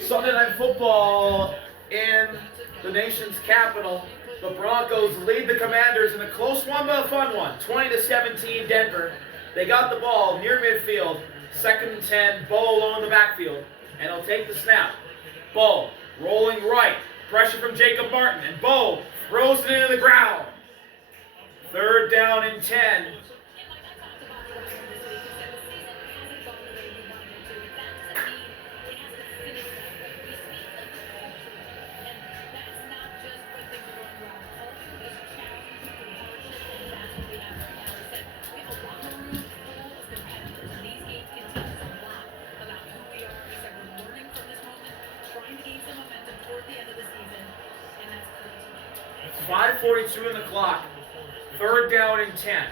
Sunday Night Football in the nation's capital. The Broncos lead the Commanders in a close one but a fun one. 20-17 Denver. They got the ball near midfield. 2nd and 10. Bo alone in the backfield. And he'll take the snap. Bo rolling right. Pressure from Jacob Martin. And Bo throws it into the ground. 3rd down and 10. It's 5:42 in the clock. 3rd down and 10.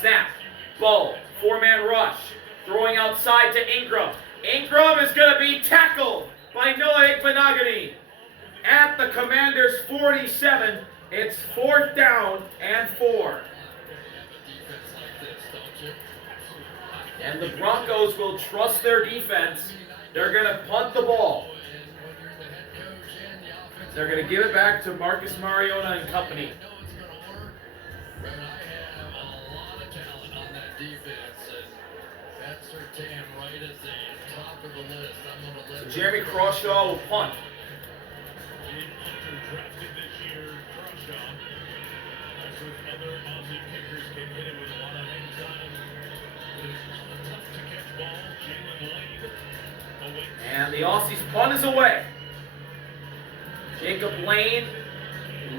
Snap. Bo. 4-man rush. Throwing outside to Ingram. Ingram is going to be tackled by Noah Igbinoghene. At the Commanders' 47, it's 4th down and 4. And the Broncos will trust their defense. They're going to punt the ball. They're going to give it back to Marcus Mariota and company. So Jeremy Crawshaw will punt. And the Aussies' punt is away. Jacob Lane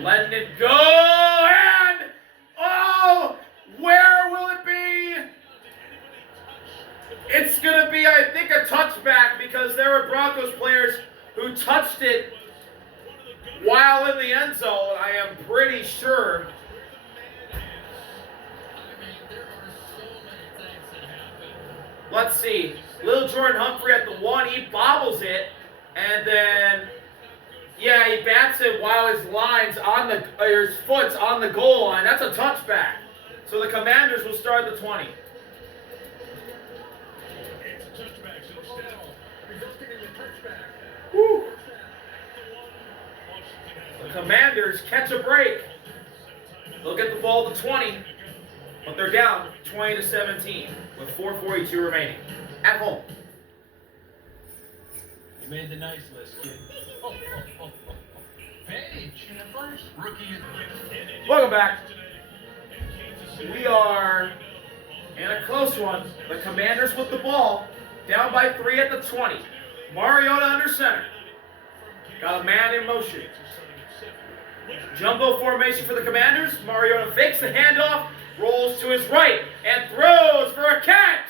letting it go, and oh, where will it be? It's going to be, I think, a touchback because there were Broncos players who touched it while in the end zone, I am pretty sure. Let's see. Little Jordan Humphrey at the 1, he bobbles it, and then yeah, he bats it while his his foot's on the goal line. That's a touchback. So the Commanders will start the 20. Woo. The Commanders catch a break. They'll get the ball to 20, but they're down 20-17 with 4:42 remaining. At home. You made the nice list, kid. Welcome back. We are in a close one. The Commanders with the ball, down by 3 at the 20. Mariota under center. Got a man in motion. Jumbo formation for the Commanders. Mariota fakes the handoff, rolls to his right, and throws for a catch.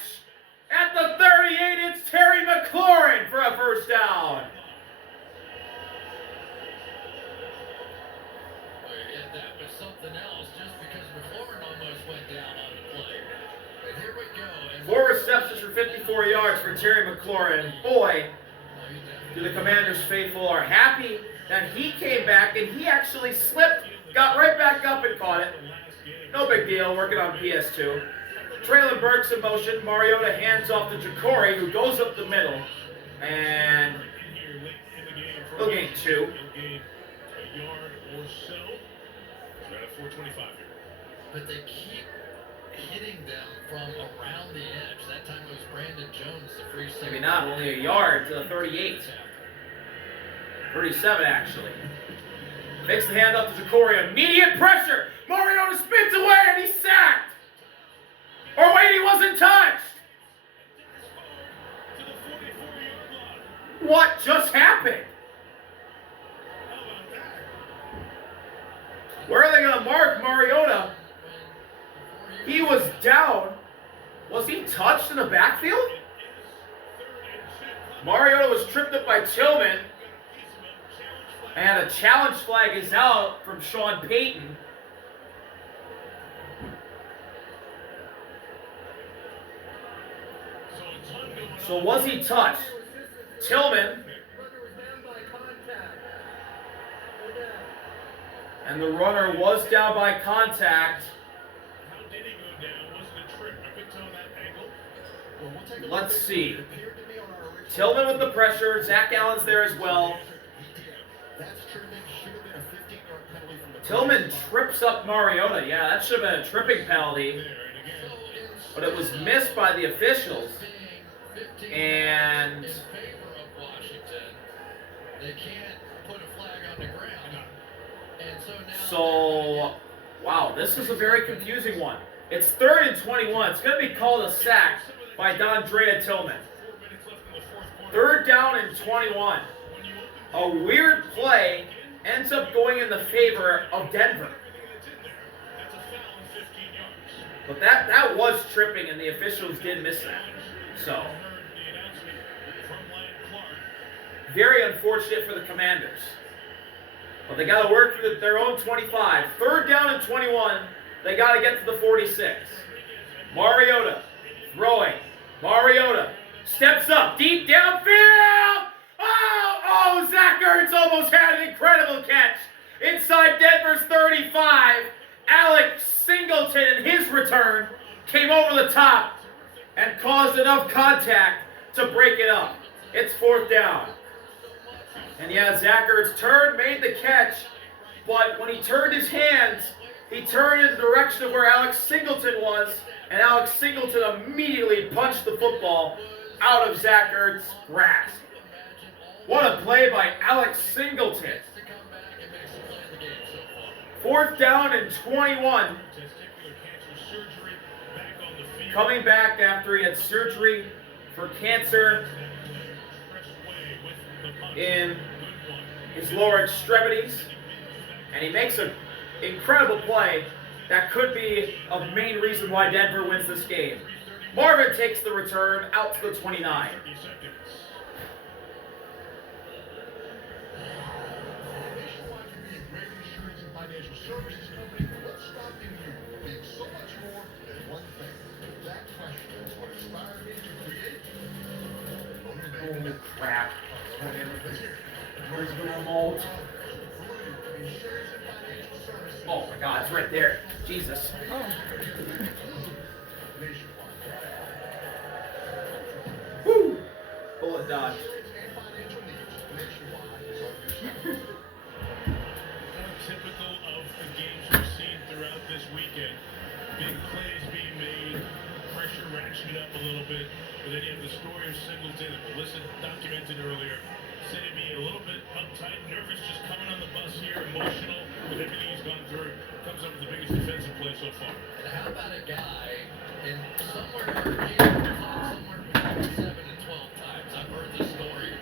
At the 38, it's Terry McLaurin for a 1st down. That was something else just because McLaurin almost went down on the play. But here we go. 4 receptions for 54 yards for Terry McLaurin. Boy, do the Commanders faithful are happy that he came back and he actually slipped, got right back up and caught it. No big deal, working on PS2. Traylon Burks in motion. Mariota hands off to Jacory, who goes up the middle. And he'll gain 2. But they keep hitting them from around the edge. That time it was Brandon Jones, the free safety. Maybe not, only a yard to the 38. 37, actually. Makes the handoff to Jacory. Immediate pressure. Mariota spins away and he's sacked. Or wait, he wasn't touched. What just happened? Where are they going to mark Mariota? He was down. Was he touched in the backfield? Mariota was tripped up by Tillman. And a challenge flag is out from Sean Payton. So was he touched? Tillman. And the runner was down by contact. Let's see. Tillman with the pressure. Zach Allen's there as well. Tillman trips up Mariota. Yeah, that should have been a tripping penalty. But it was missed by the officials. And so, wow, this is a very confusing one. It's 3rd and 21. It's going to be called a sack by Dondrea Tillman. 3rd down and 21. A weird play ends up going in the favor of Denver. But that was tripping, and the officials did miss that. So, very unfortunate for the Commanders. But they got to work for their own 25. 3rd down and 21. They got to get to the 46. Mariota throwing. Mariota steps up, deep downfield. Oh, Zach Ertz almost had an incredible catch. Inside Denver's 35, Alex Singleton in his return came over the top and caused enough contact to break it up. It's 4th down. And yeah, Zach Ertz turned, made the catch, but when he turned his hands, he turned in the direction of where Alex Singleton was, and Alex Singleton immediately punched the football out of Zach Ertz's grasp. What a play by Alex Singleton. 4th down and 21. Coming back after he had surgery for cancer in his lower extremities. And he makes an incredible play that could be a main reason why Denver wins this game. Marvin takes the return out to the 29. Holy crap. Where's the remote? Oh my God, it's right there. Jesus. Oh. Woo! Bullet dodge. Typical of the games we've seen throughout this weekend. Big plays being made, pressure ratcheted up a little bit, but then you have the story of Singleton that Melissa documented earlier. Said he'd be a little bit uptight, nervous, just coming on the bus here, emotional with everything he's gone through. Comes up with the biggest defensive play so far. And how about a guy in somewhere in the game, somewhere between 7 and 12 times? I've heard this story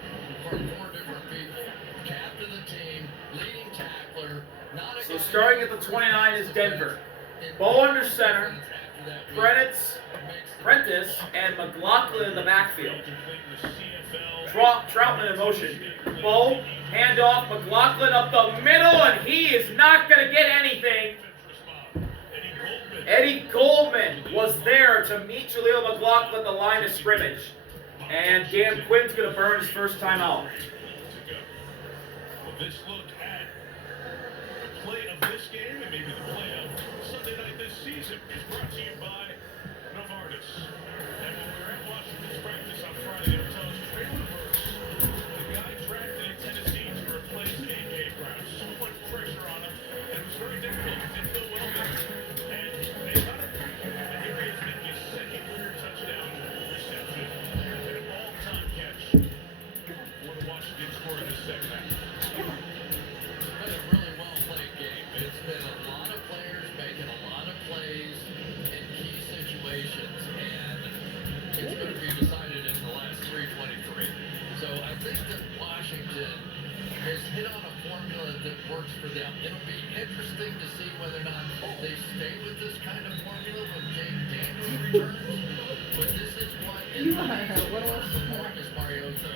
from 4 different people. Captain of the team, leading tackler. So starting at the 29 is Denver. Bo under center, Prentice, and McLaughlin in the backfield. Troutman in motion. Bo, handoff, McLaughlin up the middle, and he is not going to get anything. Eddie Goldman was there to meet Jaleel McLaughlin at the line of scrimmage. And Dan Quinn's going to burn his first time out. This look at the play of this game and maybe the play of Sunday night this season is brought to you by Novartis. And when we were at Washington's practice on Friday, they were telling us Trey Reverse, the guy drafted in Tennessee to replace A.J. Brown. So much pressure on him, and it was very difficult. He didn't go well there. And they got him. And here he is making his second career touchdown reception and an all-time catch for the Washington score in the second half. It's been a really well-played game. It's been a lot of players making a lot of plays in key situations, and it's going to be decided in the last 3:23. So I think that Washington has hit on a formula that works for them. It'll be interesting to see whether or not they stay with this kind of formula when James Daniels returns. But this is what is Marcus Mariota.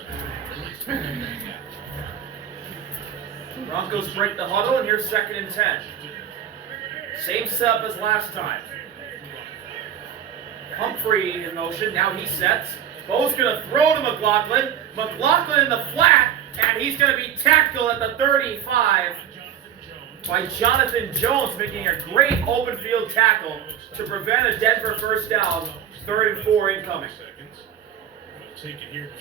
At least we know that now. Broncos break the huddle, and here's 2nd and 10. Same setup as last time. Humphrey in motion. Now he sets. Bo's going to throw to McLaughlin. McLaughlin in the flat, and he's going to be tackled at the 35. by Jonathan Jones, making a great open field tackle to prevent a Denver first down. 3rd and 4 incoming.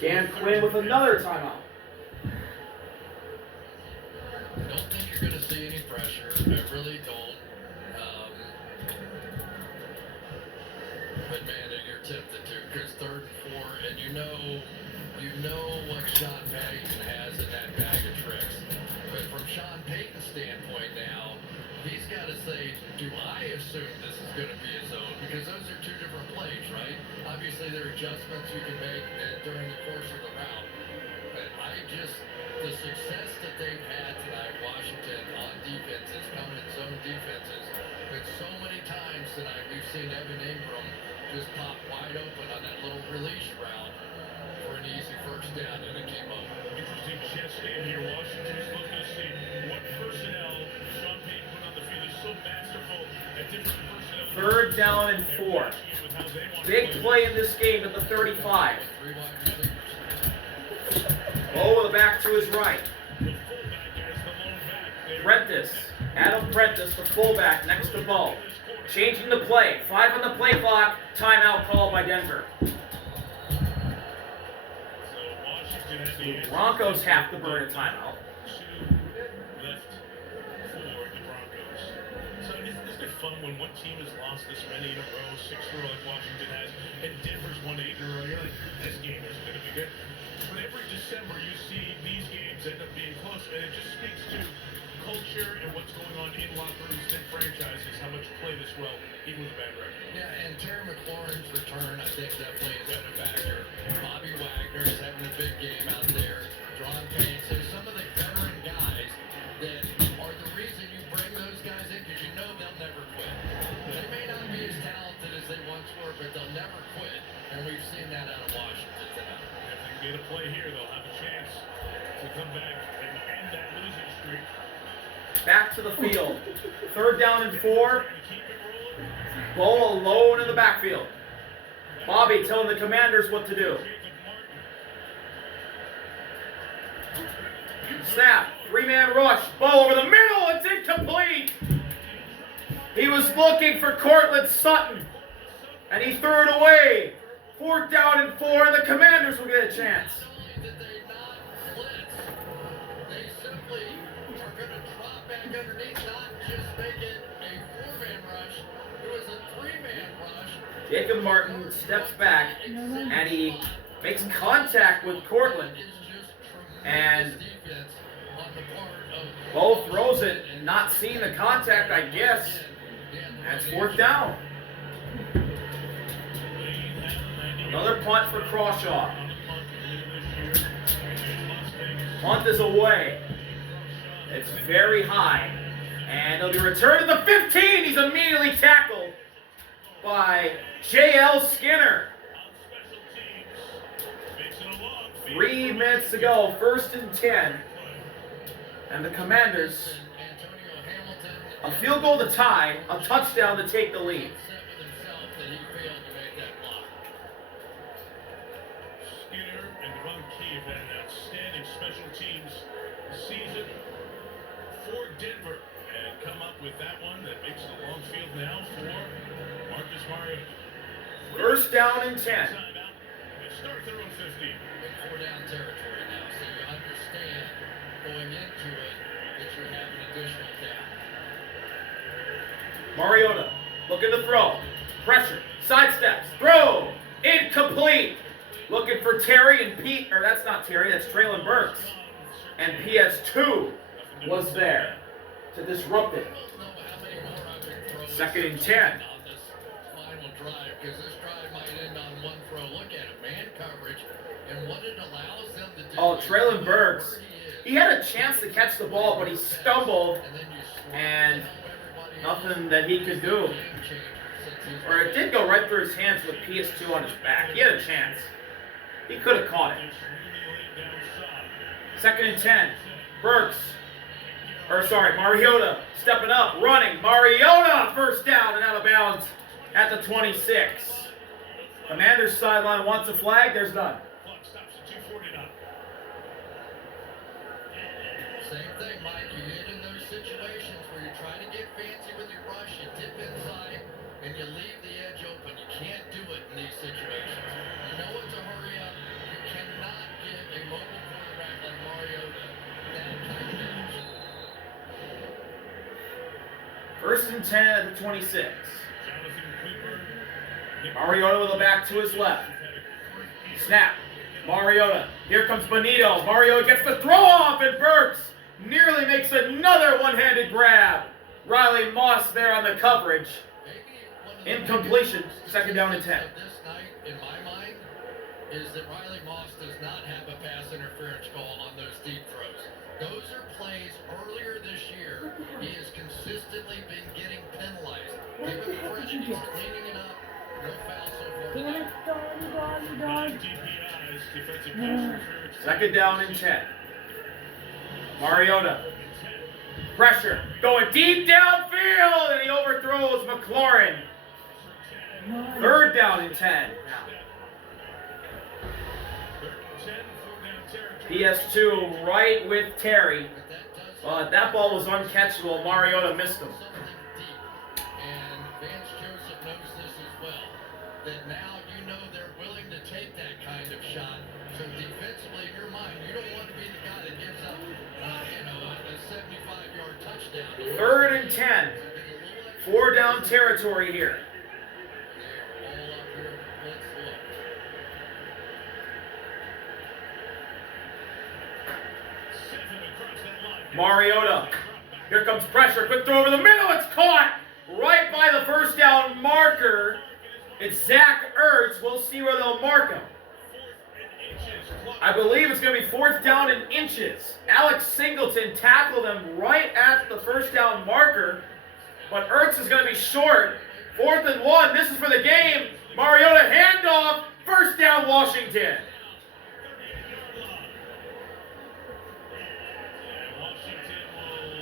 Dan Quinn with another timeout. I don't think you're going to see any pressure. I really don't. But man, you're tempted to, because 3rd and 4, and you know what Sean Payton has in that bag of tricks. But from Sean Payton's standpoint now, he's got to say, do I assume this is going to be his own? Because those are 2 different plays, right? Obviously, there are adjustments you can make during the course of the route. But the success that they've had tonight, Washington, on defenses, coming in zone defenses, but so many times tonight we've seen Evan Ingram just pop wide open on that little release route for an easy first down in a key moment. Interesting chess game here. Washington's looking to see what personnel Sean Payton put on the field is so masterful at different personnel. 3rd down and 4. Big play in this game at the 35. Low with the back to his right. Prentice, Adam Prentice, the fullback next to Bo. Changing the play. 5 on the play clock. Timeout called by Denver. The Broncos have to burn a timeout. Isn't it fun when one team has lost this many in a row, 6 in a row like Washington has, and Denver's won 8 in a row? You're like, this game is going to be good. But every December you see these games end up being close, and it just speaks to culture and what's going on in locker rooms and franchises, how much play this well, even with a bad record. Yeah, and Terry McLaurin's return, I think, definitely has been a factor. Bobby Wagner is having a big game out there. John Payne, so some of the veteran guys that are the reason you bring those guys in, because you know they'll never quit. They may not be as talented as they once were, but they'll never quit, and we've seen that out of Washington tonight. If they can get a play here, they'll have a chance to come back and end that losing streak. Back to the field. 3rd down and 4. Bo alone in the backfield. Bobby telling the Commanders what to do. Snap. 3-man rush. Bo over the middle. It's incomplete. He was looking for Cortland Sutton, and he threw it away. 4th down and 4, and the Commanders will get a chance. Underneath, not just make it a 4-man rush, it was a 3-man rush. Jacob Martin steps back and he makes contact with Cortland, and Bo throws it, not seeing the contact, I guess. That's 4th down. Another punt for Crawshaw. Punt is away. It's very high. And it'll be returned to the 15. He's immediately tackled by J.L. Skinner. 3 minutes to go. 1st and 10. And the Commanders, a field goal to tie, a touchdown to take the lead. Skinner and Ron Key have had an outstanding special teams season for Denver, and come up with that one that makes it a long field now for Marcus Mariota. 1st down and 10. They start their own 50. In 4-down territory now, so you understand going into it that you're having additional down. Mariota looking to throw. Pressure. Sidesteps. Throw. Incomplete. Looking for Terry and Pete. Or that's not Terry. That's Traylon Burks. And PS2 was there to disrupt it. 2nd and 10. On this final drive, because this drive might end on one throw. Look at it, man coverage, and what it allows them to do. Oh, Traylon Burks. He had a chance to catch the ball, but he stumbled, and nothing that he could do. Or it did go right through his hands with PS2 on his back. He had a chance. He could have caught it. 2nd and 10. Burks. Mariota stepping up, running. Mariota, 1st down and out of bounds at the 26. Commanders sideline wants a flag. There's none. Clock stops at 2:49. Same thing, Mike. You get in those situations where First and 10 at the 26. Mariota with a back to his left. Snap. Mariota. Here comes Bonitto. Mariota gets the throw off, and Burks nearly makes another one-handed grab. Riley Moss there on the coverage. Incompletion. Second down and 10. This night, in my mind, is that Riley Moss does not have a pass interference call on those deep throws. Those are plays earlier this year. He has consistently been getting penalized. Give him credit. He's cleaning it up. No foul so far tonight. Second down and 10. Mariota. Pressure. Going deep downfield, and he overthrows McLaurin. Third down and 10. PS2 right with Terry. That ball was uncatchable. Mariota missed him. And Vance Joseph knows this as well. That now you know they're willing to take that kind of shot. So defensively, in your mind, you don't want to be the guy that gives up, a 75-yard touchdown. Third and 10. 4 down territory here. Mariota. Here comes pressure. Quick throw over the middle. It's caught right by the first down marker. It's Zach Ertz. We'll see where they'll mark him. I believe it's going to be 4th down and inches. Alex Singleton tackled him right at the first down marker. But Ertz is going to be short. 4th and 1. This is for the game. Mariota handoff. First down Washington.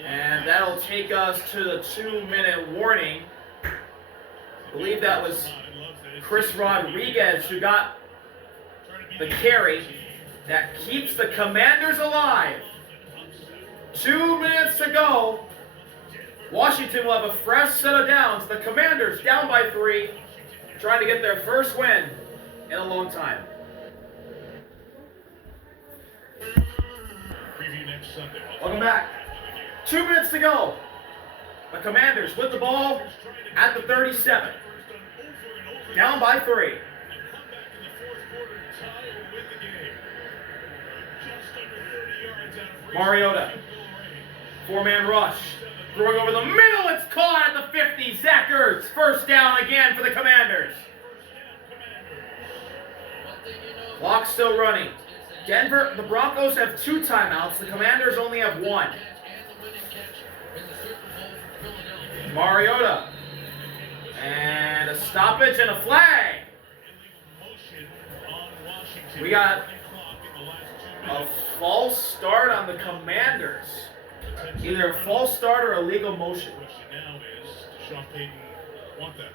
And that'll take us to the 2-minute warning. I believe that was Chris Rodriguez who got the carry that keeps the Commanders alive. 2 minutes to go. Washington will have a fresh set of downs. The Commanders down by 3, trying to get their first win in a long time. Welcome back. 2 minutes to go. The Commanders with the ball at the 37. Down by 3. Mariota. 4-man rush. Throwing over the middle. It's caught at the 50. Zach Ertz. First down again for the Commanders. Clock still running. The Broncos have 2 timeouts. The Commanders only have 1. Mariota. And a stoppage and a flag. We got a false start on the Commanders. Either a false start or a legal motion. Now is, does Sean Payton want that?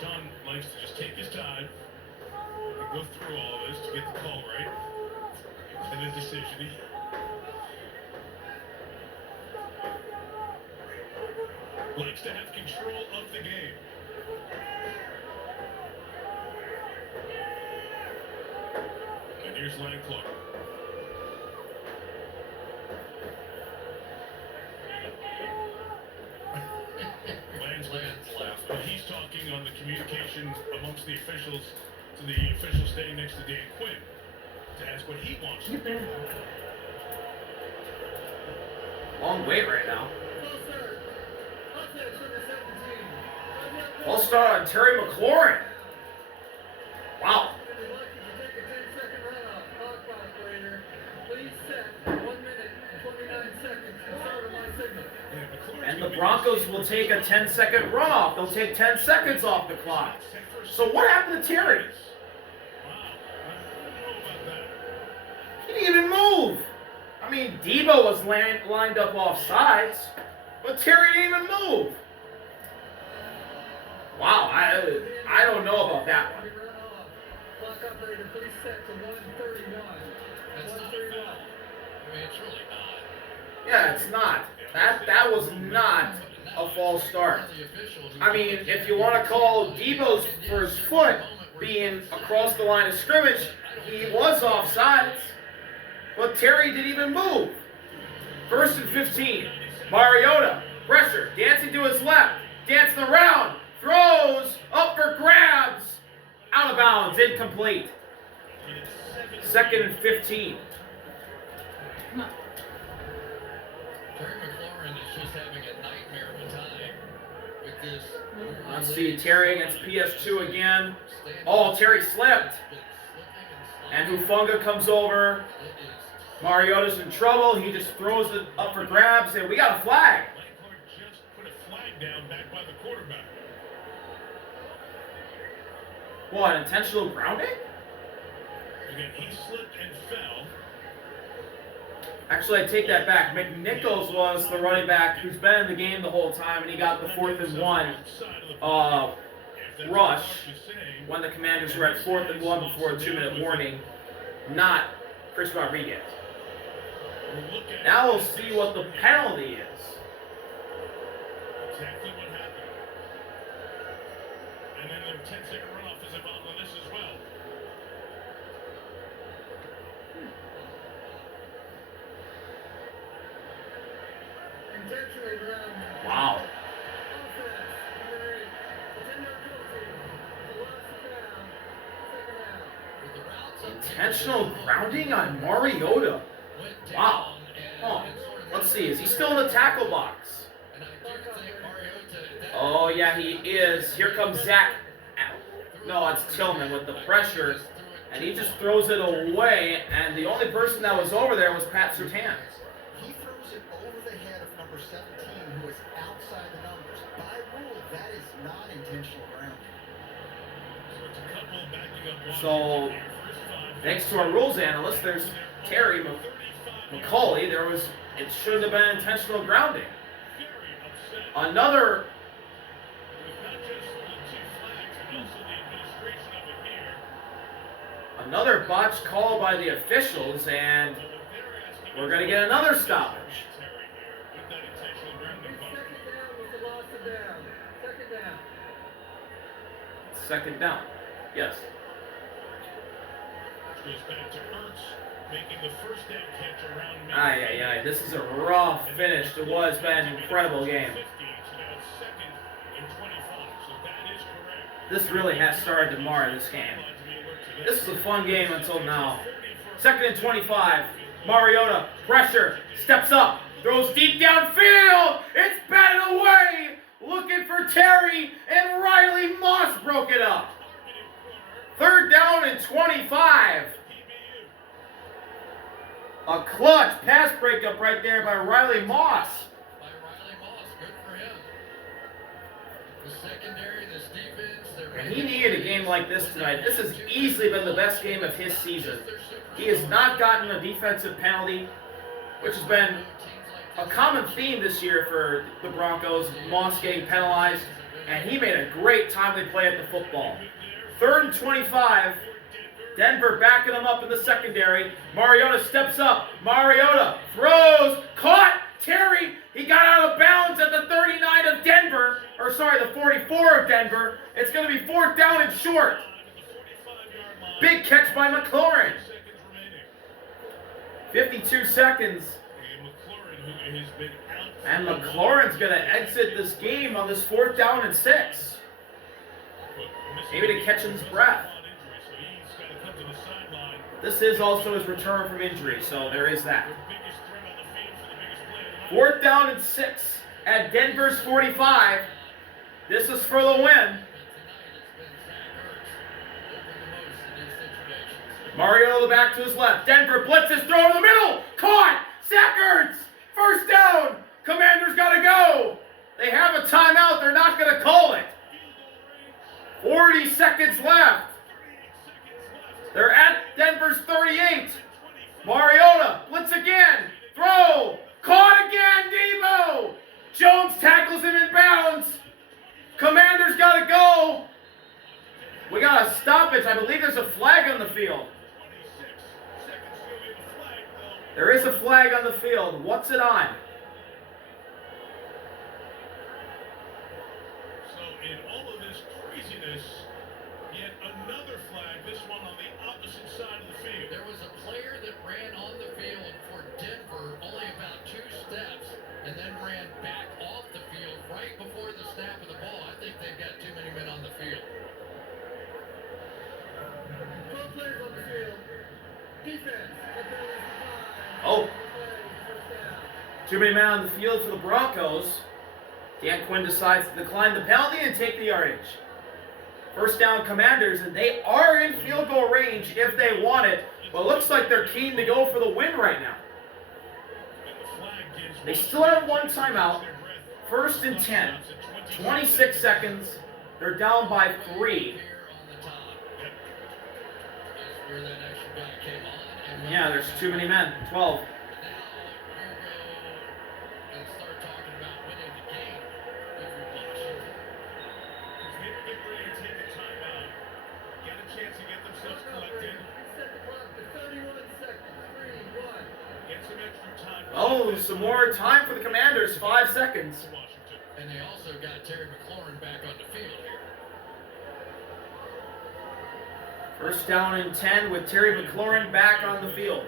Sean likes to just take his time and go through all of this to get the call right and a decision. Likes to have control of the game. And here's Lang Clark. When he's talking on the communication amongst the officials to the official standing next to Dan Quinn to ask what he wants to do. Long wait right now. False start on Terry McLaurin. Wow. And the Broncos will take a 10-second runoff. They'll take 10 seconds off the clock. So what happened to Terry? He didn't even move. I mean, Debo was lined up off sides, but Terry didn't even move. Wow, I don't know about that one. Clock operator, please set to 1:31. That's not a foul. I mean, it's really not. Yeah, it's not. That was not a false start. I mean, if you want to call Debo's first foot being across the line of scrimmage, he was offsides, but Terry didn't even move. 1st and 15. Mariota, pressure, dancing to his left, dancing around, throws, up for grabs, out of bounds, incomplete. 2nd and 15. Terry McLaurin is just having a nightmare of a time with this. Let's see, Terry against PS2 again. Oh, Terry slipped. And Hufanga comes over. Mariota's in trouble. He just throws it up for grabs, and we got a flag. Just put a flag down back by the quarterback. What, intentional grounding? Again, he slipped and fell. Actually, I take that back. McNichols was the running back who's been in the game the whole time, and he got the 4th and 1 rush when the Commanders were at 4th and 1 before a 2-minute warning, not Chris Rodriguez. Now we'll see what the penalty is. Exactly what happened. And then their 10-second runoff is involved in this as well. Wow. Intentional grounding on Mariota. Wow. Oh, let's see. Is he still in the tackle box? Oh, yeah, he is. Here comes Zach. No, it's Tillman with the pressure. And he just throws it away. And the only person that was over there was Pat Surtain. He throws it over the head of number 17, who is outside the numbers. By rule, that is not intentional grounding. So, thanks to our rules analyst, there's Terry McCauley. It shouldn't have been intentional grounding. Another botched call by the officials, and we're going to get another stoppage. Second down. Yes. Aye. This is a rough finish to what has been an incredible game. This really has started to mar this game. This is a fun game until now. 2nd and 25. Mariota, pressure, steps up, throws deep downfield. It's batted away. Looking for Terry, and Riley Moss broke it up. 3rd down and 25. A clutch pass breakup right there by Riley Moss. Good for him. The secondary, this defense. And he needed a game like this tonight. This has easily been the best game of his season. He has not gotten a defensive penalty, which has been a common theme this year for the Broncos. Moss getting penalized, and he made a great timely play at the football. 3rd and 25. Denver backing him up in the secondary. Mariota steps up. Mariota throws. Caught. Terry, he got out of bounds at the 39 of Denver. Or sorry, the 44 of Denver. It's going to be 4th down and short. Big catch by McLaurin. 52 seconds. And McLaurin's going to exit this game on this 4th down and 6. Maybe to catch his breath. This is also his return from injury, so there is that. 4th down and 6 at Denver's 45. This is for the win. Mariota back to his left. Denver blitzes, throw in the middle. Caught. Zach Ertz. 1st down. Commanders got to go. They have a timeout. They're not going to call it. 40 seconds left. They're at Denver's 38. Mariota, blitz again. Throw. Caught again, Debo. Jones tackles him in bounds. Commanders got to go. We got a stoppage. I believe there's a flag on the field. There is a flag on the field. What's it on? So in all of this craziness, Yet another flag, this one on the opposite side of the field. There was a player that ran on the field for Denver only about 2 steps and then ran back off the field right before the snap of the ball. I think they've got too many men on the field. 12 players on the field. Defense. Oh. Too many men on the field for the Broncos. Dan Quinn decides to decline the penalty and take the yardage. First down, Commanders, and they are in field goal range if they want it. But looks like they're keen to go for the win right now. They still have one timeout. First and 10. 26 seconds. They're down by 3. Yeah, there's too many men. 12. Oh, some more time for the Commanders. 5 seconds. And they also got Terry McLaurin back on the field here. First down and 10 with Terry McLaurin back on the field.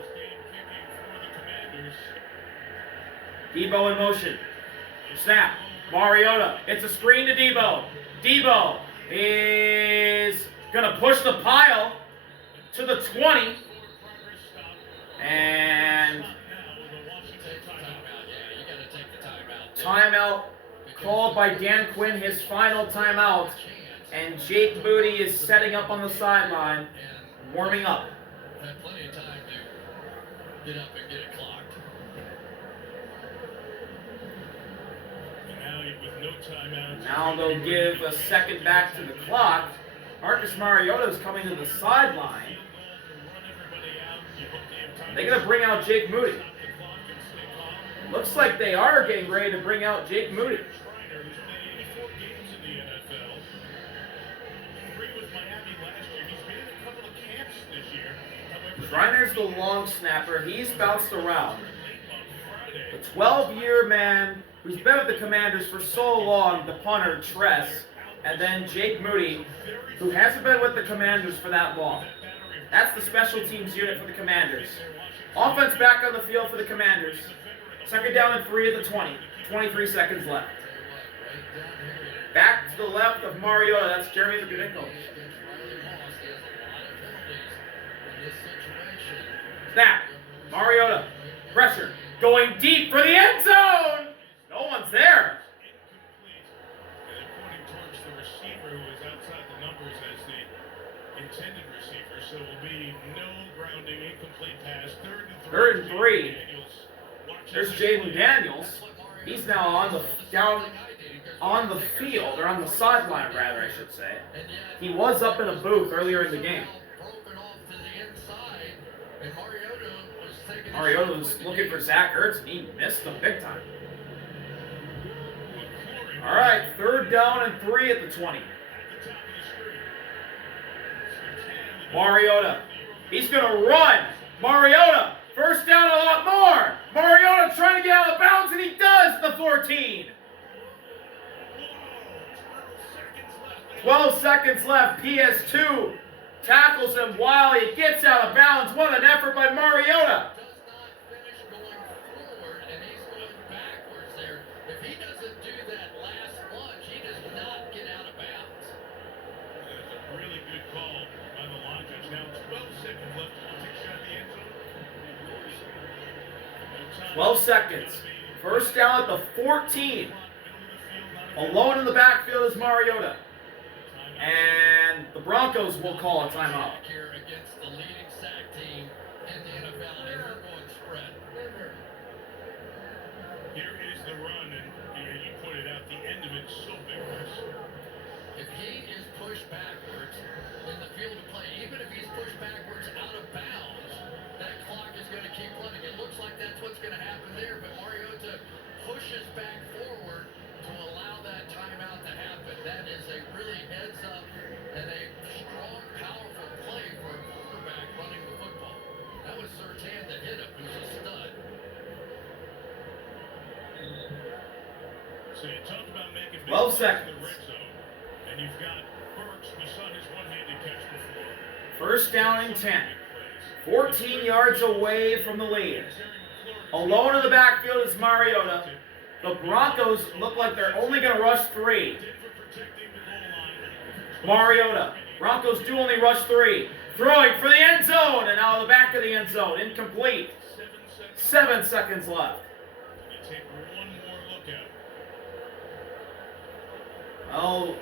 Debo in motion. Snap. Mariota. It's a screen to Debo. Debo is going to push the pile to the 20. And timeout called by Dan Quinn, his final timeout. And Jake Moody is setting up on the sideline, warming up. Had plenty of time to get up and get it clocked. Now they'll give a second back to the clock. Marcus Mariota is coming to the sideline. They're going to bring out Jake Moody. Looks like they are getting ready to bring out Jake Moody. Schreiner's the long snapper. He's bounced around. The 12-year man who's been with the Commanders for so long, the punter, Tress, and then Jake Moody, who hasn't been with the Commanders for that long. That's the special teams unit for the Commanders. Offense back on the field for the Commanders. Second down and 3 at the 20. 23 seconds left. Back to the left of Mariota. That's Jeremy Bonitto. Snap. Mariota. Pressure. Going deep for the end zone. No one's there. So it will be no grounding, incomplete pass. Third and 3. There's Jaden Daniels. He's now on the field, or on the sideline rather, I should say. He was up in a booth earlier in the game. Mariota was looking for Zach Ertz, and he missed him big time. All right, third down and 3 at the 20. Mariota. He's going to run. Mariota. First down a lot more. Mariota trying to get out of bounds, and he does the 14. 12 seconds left. PS2 tackles him while he gets out of bounds. What an effort by Mariota. Really good call by the line judge. Now 12 seconds left. Take a shot at the end zone. 12 seconds. First down at the 14. Alone in the backfield is Mariota. And the Broncos will call a timeout. Here against the leading sack team in the NFL, and we're going spread. Here is the run, and you pointed out the end of it so vigorous. If he is pushed backwards in the field of play, even if he's pushed backwards out of bounds, that clock is going to keep running. It looks like that's what's going to happen there, but Mariota pushes back forward to allow that timeout to happen. That is a really heads-up and a strong, powerful play for a quarterback running the football. That was Surtain that hit him, who's a stud. So you talk about making 12 seconds. the red zone, and you've got Burks. We saw his one-handed First down and 10. 14 yards away from the lead. Alone in the backfield is Mariota. The Broncos look like they're only going to rush 3. Mariota. Broncos do only rush 3. Throwing for the end zone, and out of the back of the end zone. Incomplete. 7 seconds left. Oh,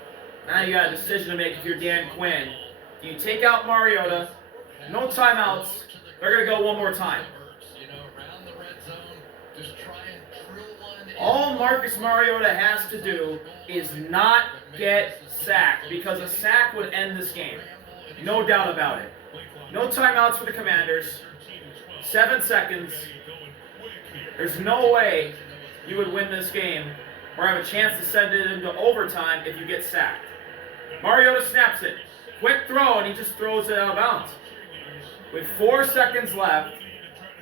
now you got a decision to make if you're Dan Quinn. Do you take out Mariota? No timeouts. They're going to go one more time. All Marcus Mariota has to do is not get sacked, because a sack would end this game. No doubt about it. No timeouts for the Commanders. 7 seconds. There's no way you would win this game or have a chance to send it into overtime if you get sacked. Mariota snaps it. Quick throw, and he just throws it out of bounds. With 4 seconds left,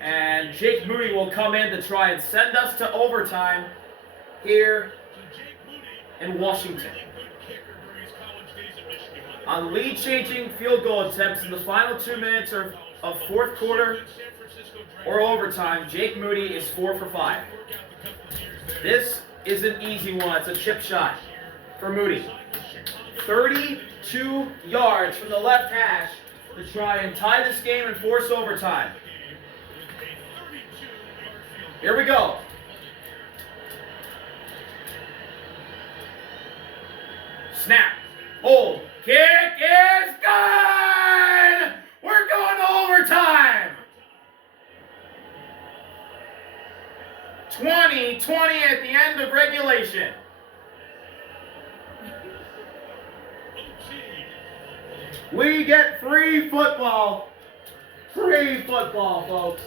and Jake Moody will come in to try and send us to overtime here in Washington. On lead-changing field goal attempts in the final 2 minutes of fourth quarter or overtime, Jake Moody is 4 for 5. This is an easy one. It's a chip shot for Moody. 32 yards from the left hash to try and tie this game and force overtime. Here we go. Snap. Hold. Kick is good! We're going to overtime! 20-20 at the end of regulation. We get free football. Free football, folks.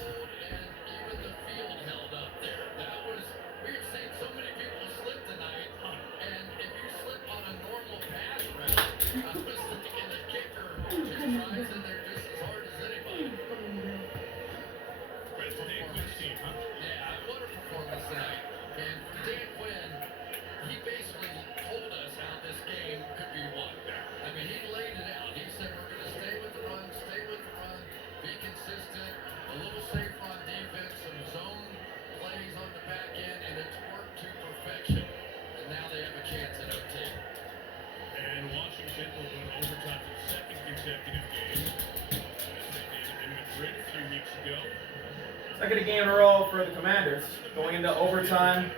Second game in a row for the Commanders. Going into overtime,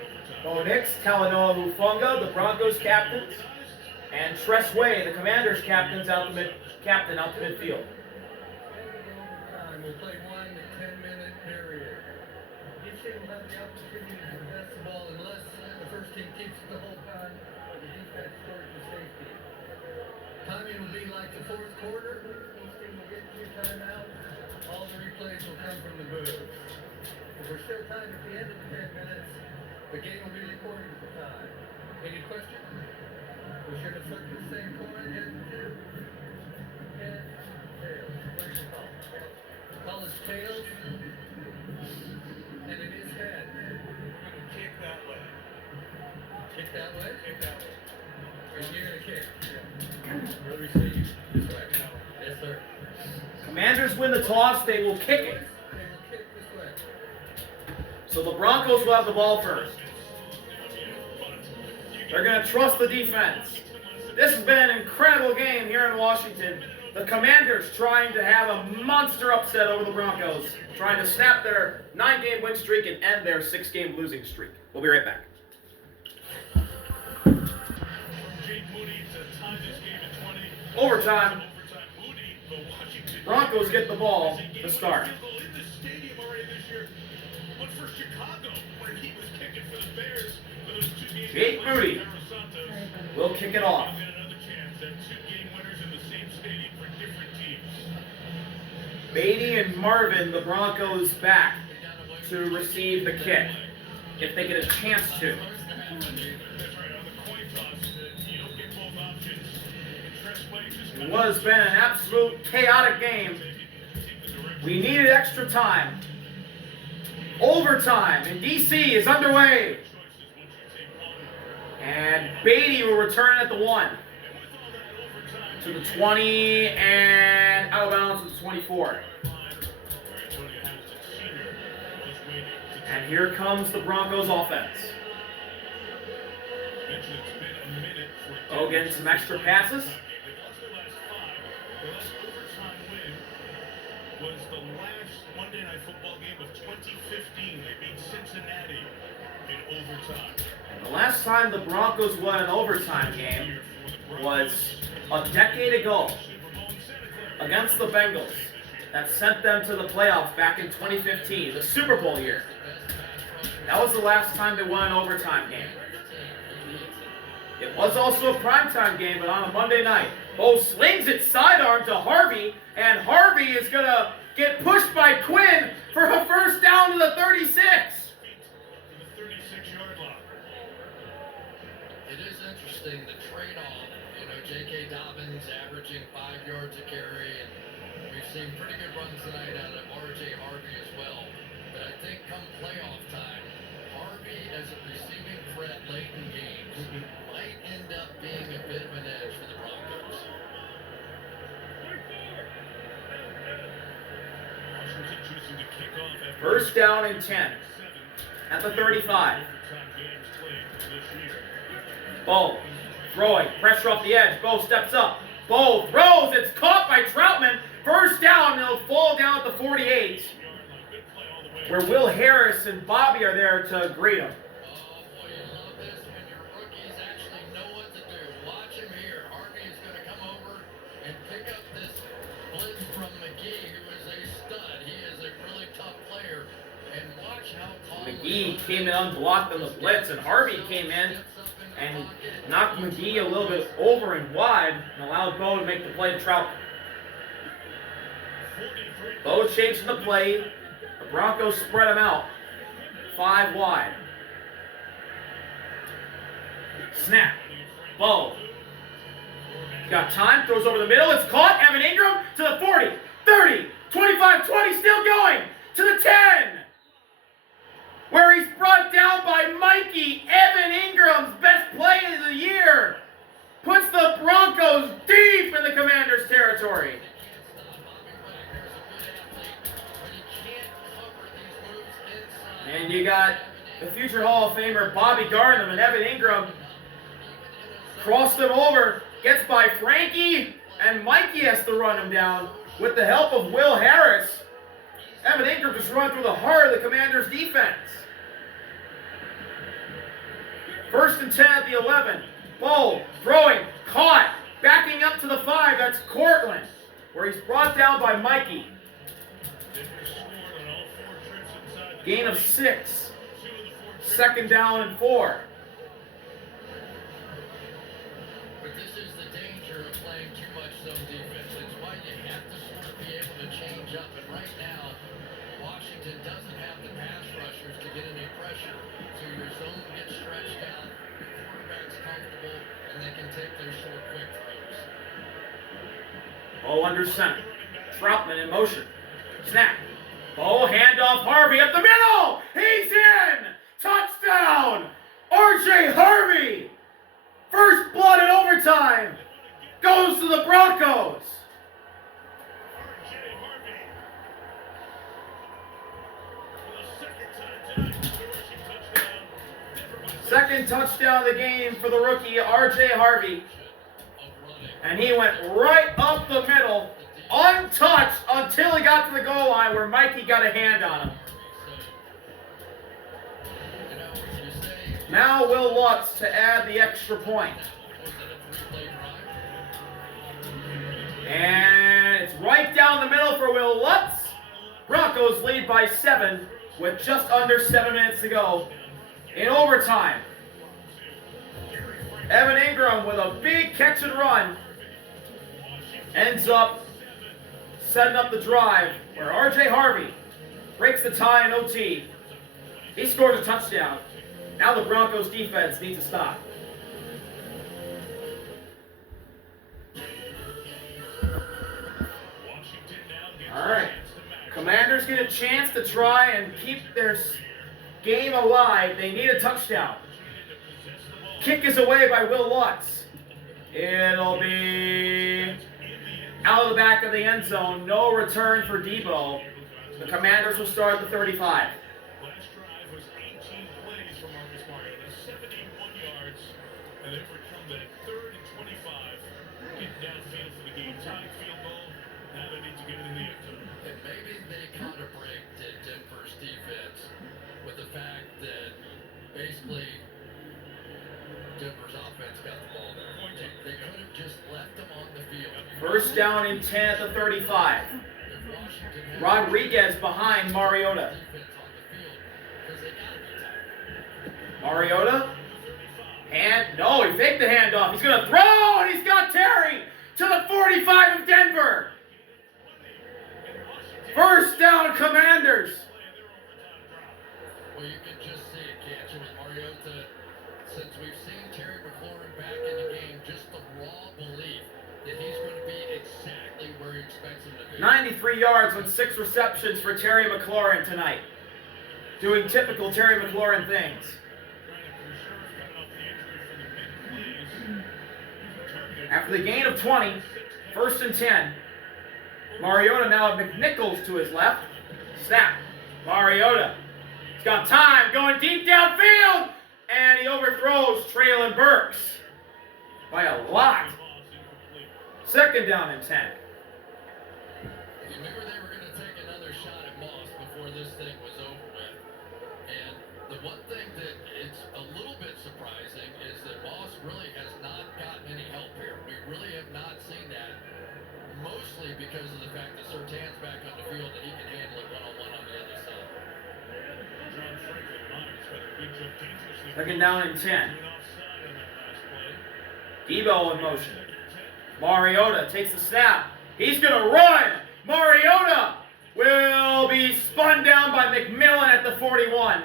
Bonitto, Talanoa Hufanga, the Broncos captains, and Tress Way, the Commanders captain, out the midfield. We'll play 1 to 10-minute period. Each team will have the opportunity to possess the ball unless the first team keeps it the whole time or the defense scores the safety. Timing will be like the fourth quarter. Each team will get 2 timeouts. All the replays will come from the booth. If we're still tied at the end of the 10 minutes, the game will be recorded at the time. Any questions? We should have flipped the same coin. Head, tails. Where's the call? Call is tails. And it is head. Kick that way. Kick that way? Kick that way. And you're going to kick. Yeah. We'll receive this way. Yes, sir. Commanders win the toss, they will kick it. They will kick this way. So the Broncos will have the ball first. They're going to trust the defense. This has been an incredible game here in Washington. The Commanders trying to have a monster upset over the Broncos, trying to snap their 9-game win streak and end their 6-game losing streak. We'll be right back. Overtime. Broncos get the ball to start. Jake Moody will kick it off. Beatty and Marvin, the Broncos back to receive the kick, if they get a chance to. It has been an absolute chaotic game. We needed extra time. Overtime in DC is underway. And Beatty will return at the 1. to the 20 and out of bounds to the 24. And here comes the Broncos offense. Oh, getting some extra passes. The last overtime win was the last Monday Night Football game of 2015. They beat Cincinnati in overtime. And the last time the Broncos won an overtime game was a decade ago against the Bengals. That sent them to the playoffs back in 2015, the Super Bowl year. That was the last time they won an overtime game. It was also a primetime game, but on a Monday night. Bo slings it sidearm to Harvey, and Harvey is going to get pushed by Quinn for a first down to the 36. The 36-yard line. It is interesting, the trade-off. You know, J.K. Dobbins averaging 5 yards a carry, and we've seen pretty good runs tonight out of R.J. Harvey as well. But I think come playoff time, Harvey as a receiving threat late in games might end up being a bit of an edge for the Broncos. Washington choosing to kick off after First down and 10 at the 35. overtime games played this year. Bo throwing, pressure off the edge. Bo steps up. Bo throws. It's caught by Troutman. First down. It'll fall down at the 48, where Will Harris and Bobby are there to greet him. Oh boy, you love this when your rookies actually know what to do. Watch him here. Harvey is going to come over and pick up this blitz from McGee, who is a stud. He is a really tough player. And watch how calmly McGee came in unblocked on the blitz, and Harvey came in and knocked McGee a little bit over and wide and allowed Bo to make the play to Troutman. Bo changing the play. The Broncos spread them out 5 wide. Snap. Bo. Got time. Throws over the middle. It's caught. Evan Ingram to the 40, 30, 25, 20. Still going to the 10. Where he's brought down by Mikey. Evan Ingram's best play of the year. Puts the Broncos deep in the Commanders' territory. And you got the future Hall of Famer Bobby Gardner and Evan Ingram crossed him over, gets by Frankie, and Mikey has to run him down with the help of Will Harris. Evan Ingram just run through the heart of the Commanders' defense. First and 10 at the 11. Bo throwing, caught, backing up to the 5. That's Cortland, where he's brought down by Mikey. Gain of 6. Second down and 4. But this is the danger of playing too much zone defense. It's why you have to sort of be able to change up. And right now, Washington doesn't have the pass rushers to get any pressure. So your zone gets stretched out, your quarterback's comfortable, and they can take their short, quick throws. Bo under center. Troutman in motion. Snap. Bo handoff Harvey up the middle. He's in. Touchdown. R.J. Harvey. First blood in overtime. Goes to the Broncos. Second touchdown of the game for the rookie, R.J. Harvey. And he went right up the middle, untouched until he got to the goal line where Mikey got a hand on him. Now Will Lutz to add the extra point. And it's right down the middle for Will Lutz. Broncos lead by 7 with just under 7 minutes to go in overtime. Evan Ingram with a big catch and run ends up setting up the drive where R.J. Harvey breaks the tie in OT. He scores a touchdown. Now the Broncos defense needs to stop. All right. Commanders get a chance to try and keep their game alive. They need a touchdown. Kick is away by Will Lutz. It'll be out of the back of the end zone. No return for Debo. The Commanders will start at the 35. Last drive was 18 plays for Marcus Mariota, 71 yards, and they overcome that 3rd and 25. Getting downfield for the game tying field goal. Now they need to get it in the end zone. And maybe they caught a break to Denver's defense with the fact that basically Denver's offense got the ball there. They could have just left them on the field. First down and 10 at the 35. Rodriguez behind Mariota. Mariota. No, he faked the handoff. He's going to throw, and he's got Terry to the 45 of Denver. First down, Commanders. Well, you can just see it, can't you, with Mariota. Since we've seen Terry McLaurin back in the game, just the raw belief that he's going to be exactly where he expects him to be. 93 yards on 6 receptions for Terry McLaurin tonight. Doing typical Terry McLaurin things. After the gain of 20, 1st and 10. Mariota now at McNichols to his left. Snap. Mariota. He's got time going deep downfield. And he overthrows Traylon Burks by a lot. 2nd down and 10. You remember they were going to take another shot at Moss before this thing was over with. And the one thing that it's a little bit surprising is that Moss really has not gotten any help here. We really have not seen that. Mostly because of the fact that Surtain's back on the field and he can handle it one-on-one on the other side. John Franklin Myers got a big jump dangerously. 2nd down and 10. Offside on that last play. Debo in motion. Mariota takes the snap. He's going to run. Mariota will be spun down by McMillan at the 41.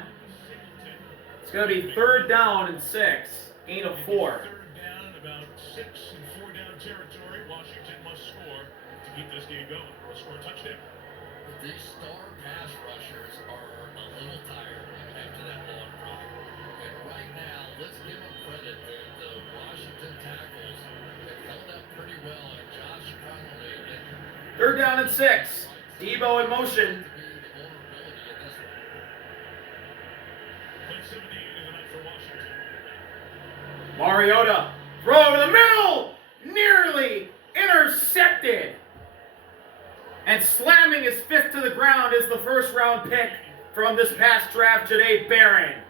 It's going to be 3rd down and 6. Gain of 4. 3rd down, about 6 and 4 down territory. Washington must score to keep this game going or score a touchdown. These star pass rushers are a little tired after that long run. And right now, let's give them credit. The Washington tackles have held up pretty well. And Josh Connolly and 3rd down and 6. Debo in motion. to be the vulnerability in this one. Play 78 in the night for Washington. Mariota. Throw over the middle. Nearly intercepted. And slamming his fist to the ground is the 1st round pick from this past draft, Janae Barron.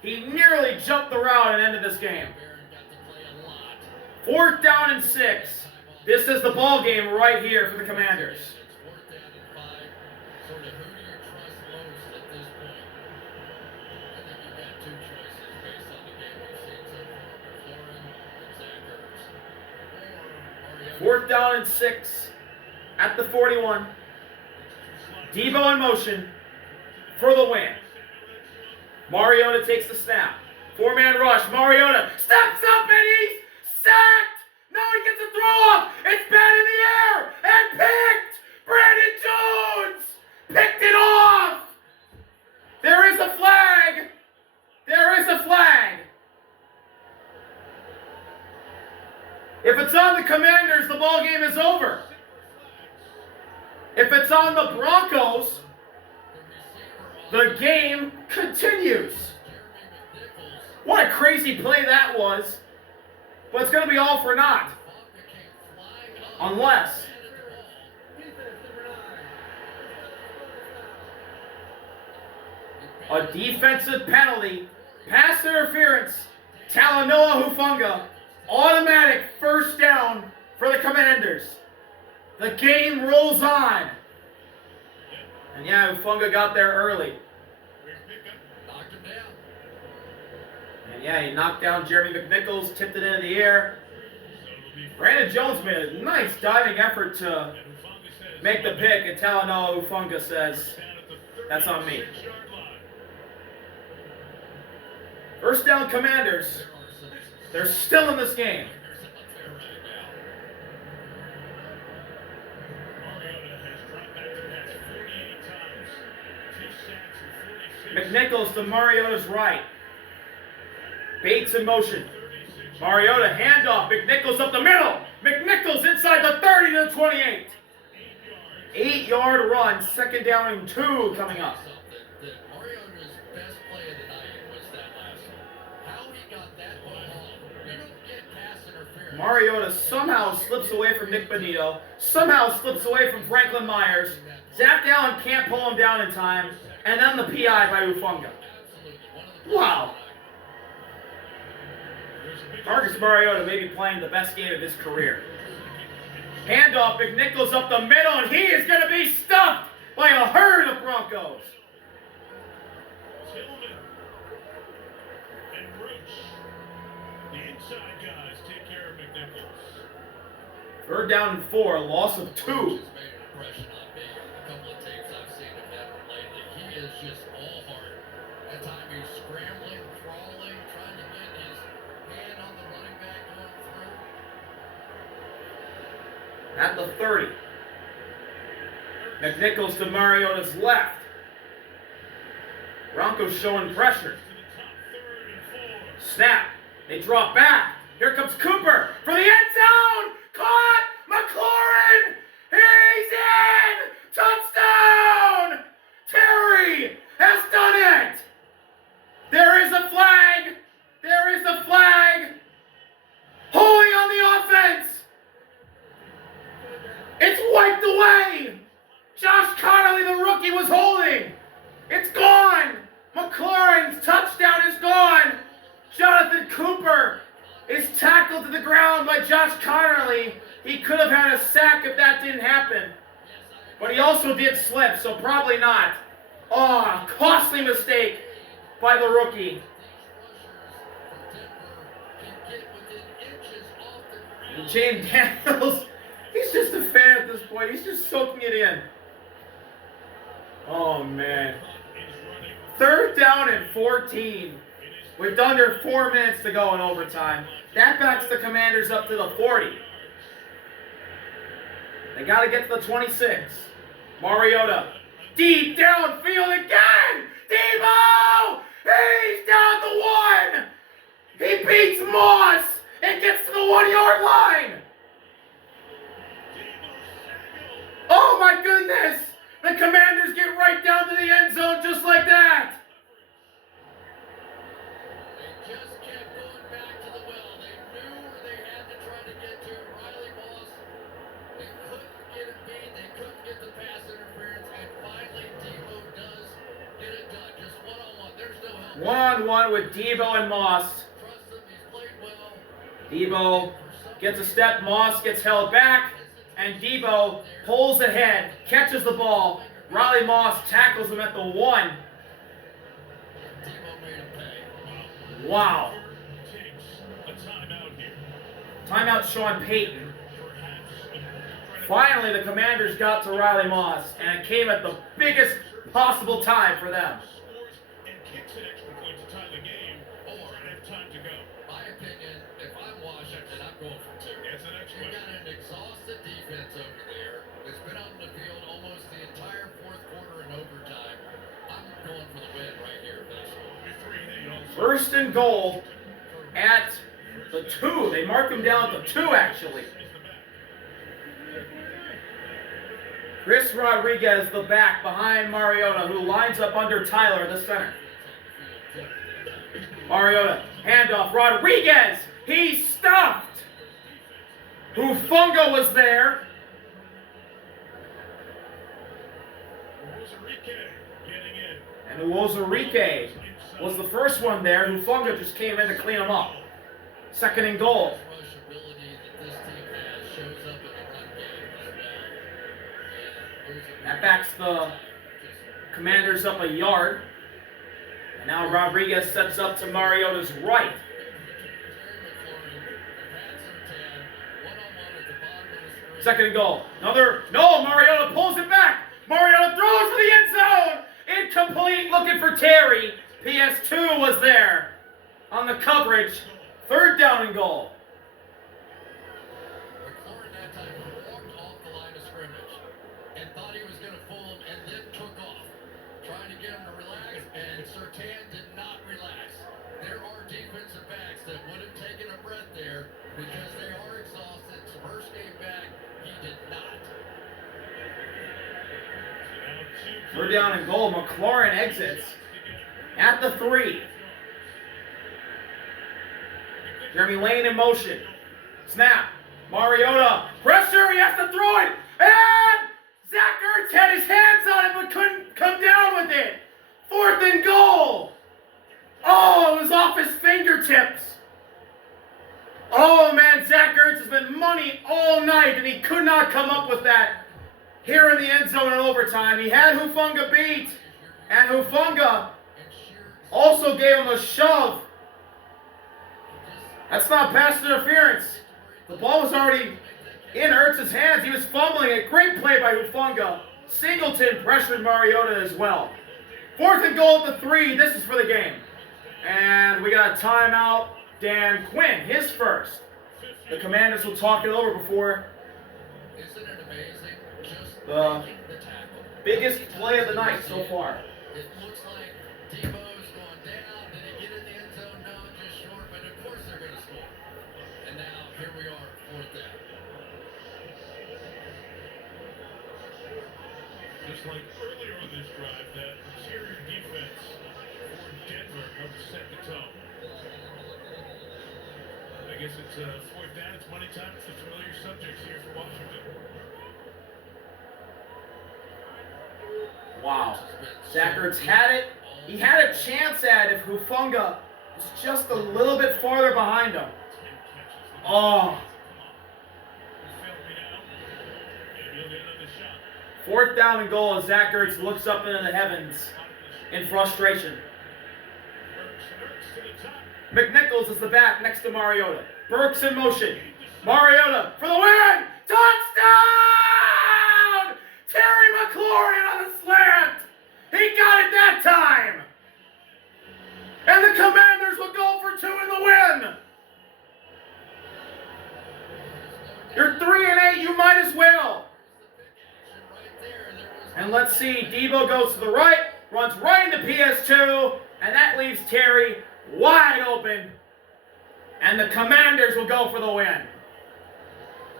He nearly jumped the route and ended this game. Barron got to play a lot. 4th down and 6. This is the ball game right here for the Commanders. It's 4th down and 5. Sort of who do you trust most at this point? I think you've got 2 choices based on the game we've seen so far. McLaurin and Zach Ertz. Or Mariota. 4th down and 6 at the 41. Debo in motion for the win. Mariota takes the snap. 4-man rush. Mariota steps up and he's sacked. No, he gets a throw off. It's bad in the air and picked. Brandon Jones picked it off. There is a flag. There is a flag. If it's on the Commanders, the ball game is over. If it's on the Broncos, the game continues. What a crazy play that was. But it's going to be all for naught. Unless a defensive penalty, pass interference, Talanoa Hufanga, automatic 1st down for the Commanders. The game rolls on. And yeah, Hufanga got there early. Knocked him down. And yeah, he knocked down Jeremy McNichols, tipped it into the air. Brandon Jones made a nice diving effort to make the pick, and Talanoa Hufanga says, that's on me. 1st down Commanders. They're still in this game. McNichols to Mariota's right. Bates in motion. Mariota handoff. McNichols up the middle. McNichols inside the 30 to the 28. 8-yard run. Second down and 2 coming up. That Mariota's best play of the night was that last one. How he got that ball off. You don't get pass interference. Mariota somehow slips away from Nick Bonitto. Somehow slips away from Franklin Myers. Zach Allen can't pull him down in time. And then the PI by Ufunga. Wow. Marcus Mariota may be playing the best game of his career. Handoff, McNichols up the middle, and he is going to be stuffed by a herd of Broncos. Tillman and Roach, the inside guys, take care of McNichols. Third down and 4, loss of 2. He's made an impression on me. A couple of tapes I've seen him have lately. He is just all heart. At times he's scrambling, crawling, trying to get his hand on the running back going through. At the 30. McNichols to Mariota's left. Broncos showing pressure. Snap. They drop back. Here comes Cooper for the end zone. Caught. McLaurin. He's in. Touchdown. Terry has done it. There is a flag. There is a flag. Holding on the offense. It's wiped away. Josh Connolly, the rookie, was holding. It's gone. McLaurin's touchdown is gone. Jonathan Cooper is tackled to the ground by Josh Connolly. He could have had a sack if that didn't happen. But he also did slip, so probably not. Oh, costly mistake by the rookie. James Daniels, he's just a fan at this point. He's just soaking it in. Oh, man. Third down and 14. With under 4 minutes to go in overtime. That backs the Commanders up to the 40. They got to get to the 26. Mariota. Deep downfield again. Debo! He's down to 1. He beats Moss and gets to the 1-yard line. Oh my goodness! The Commanders get right down to the end zone just like that. They just kept going back to the well. They knew where they had to try to get to. Riley Moss, they couldn't get it beat. They couldn't get the pass interference. And finally, Debo does get it done. Just one-on-one. There's no help. One-on-one with Debo and Moss. Trust him. He's played well. Debo gets a step. Moss gets held back. And Debo pulls ahead, catches the ball. Riley Moss tackles him at the 1. Debo made him pay. Wow. Takes a timeout here. Timeout Sean Payton. Finally, the Commanders got to Riley Moss, and it came at the biggest possible time for them. Scores and kicks an extra point to tie the game, or have time to go. My opinion, if I'm Washington, I'm going for 2. That's the next You question. got an exhausted defense over there. It's been on the field almost the entire fourth quarter and overtime. I'm going for the win right here for this one. First and goal at the 2. They marked him down at the 2, actually. Chris Rodriguez, the back, behind Mariota, who lines up under Tyler, the center. Mariota, handoff, Rodriguez, he's stuffed. Ufunga was there. Getting in. And Uwozurike was the first one there. Ufunga just came in to clean him up. Second and goal. Rush ability that this team has shows up in the run game as well. And That backs the Commanders up a yard. And now Rodriguez sets up to Mariota's right. Second and goal. No, Mariota pulls it back. Mariota throws to the end zone. Incomplete, looking for Terry. PS2 was there on the coverage. Third down and goal. McLaurin that time walked off the line of scrimmage and thought he was going to pull him and then took off, trying to get him to relax, and Surtain did not relax. There are defensive backs that would have taken a breath there because they are exhausted. It's the first game back. He did not. Third down and goal. McLaurin exits at the 3. Jeremy Lane in motion. Snap. Mariota. Pressure. He has to throw it. And Zach Ertz had his hands on it but couldn't come down with it. 4th and goal. Oh, it was off his fingertips. Oh, man, Zach Ertz has been money all night, and he could not come up with that here in the end zone in overtime. He had Hufanga beat, and Hufanga also gave him a shove. That's not pass interference. The ball was already in Ertz's hands. He was fumbling it. Great play by Hufanga. Singleton pressured Mariota as well. 4th and goal at the 3. This is for the game. And we got a timeout. Dan Quinn, his first. The Commanders will talk it over before Isn't it amazing? Just the making the tackle. biggest play of the night so far. It looks like Debo's going down. Did he get in the end zone? No, just short. But of course they're going to score. And now here we are, 4th down. Just like earlier on this drive, that interior defense for Denver helped set the tone. I guess it's 4th down. It's money time. It's the familiar subjects here for Washington. Wow. Zach Ertz had it. He had a chance at it if Hufanga was just a little bit farther behind him. 10 catches. Oh. You failed me now. Maybe he'll get another shot. 4th down and goal as Zach Ertz looks up into the heavens in frustration. Burks to the top. McNichols is the back next to Mariota. Burks in motion. Mariota for the win! Touchdown! Terry McLaurin on the slant! He got it that time! And the Commanders will go for 2 in the win! You're 3-8, you might as well. And let's see, Debo goes to the right, runs right into PS2, and that leaves Terry wide open. And the Commanders will go for the win.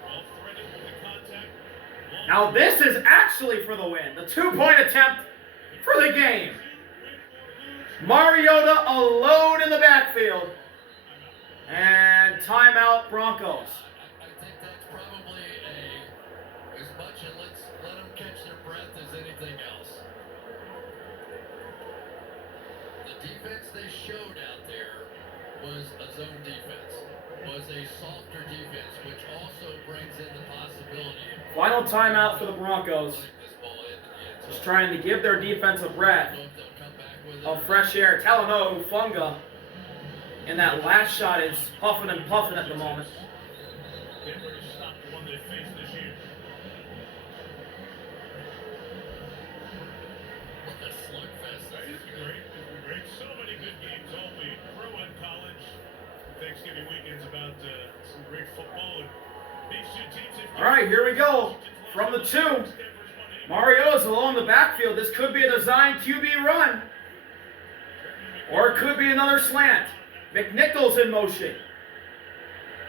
Well threaded with the contact. Now this is actually for the win. The 2-point attempt for the game. Mariota alone in the backfield. And timeout Broncos. I think that's probably as much a let them catch their breath as anything else. The defense they showed out there was a zone defense, was a softer defense, which also brings in the possibility. Final timeout for the Broncos. Just trying to give their defense a breath of fresh air. Talanoa Hufanga in that last shot is huffing and puffing at the moment. Denver to stop the one they faced this year. What a slugfest. It's great. It's great. So many good games all week. Pro and college. Thanksgiving weekend's about some great football. And these two teams. All right, here we go. From the 2, Mariota's along the backfield. This could be a design QB run. Or it could be another slant. McNichols in motion.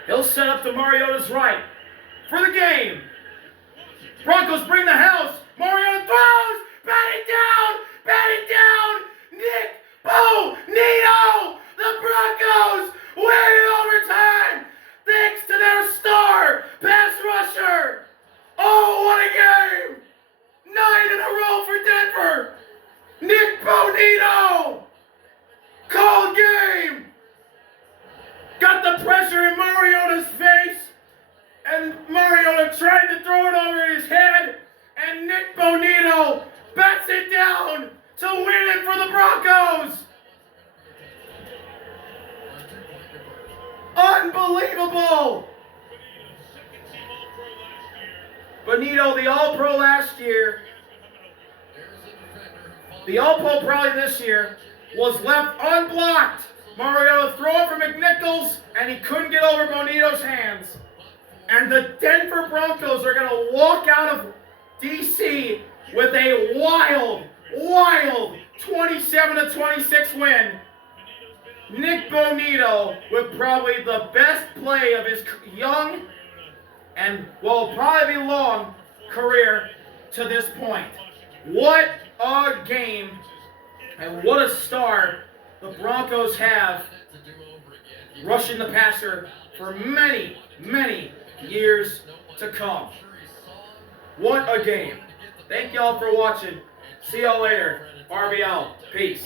He'll set up to Mariota's right. For the game. Broncos bring the house. Mariota throws. Bat it down. Bat it down. Nick Bonitto. The Broncos win in overtime. Thanks to their star pass rusher. Oh, what a game. 9 in a row for Denver. Nick Bonitto. Cold game. Got the pressure in Mariota's face. And Mariota tried to throw it over his head. And Nick Bonitto bats it down to win it for the Broncos. Unbelievable. Bonitto, the All-Pro last year. The All-Pro probably this year. Was left unblocked. Mariota threw it for McNichols, and he couldn't get over Bonito's hands. And the Denver Broncos are going to walk out of D.C. with a wild 27-26 win. Nick Bonitto with probably the best play of his young and, well, probably long career to this point. What a game and what a star the Broncos have rushing the passer for many, many years to come. What a game. Thank y'all for watching. See y'all later. Harvey out. Peace.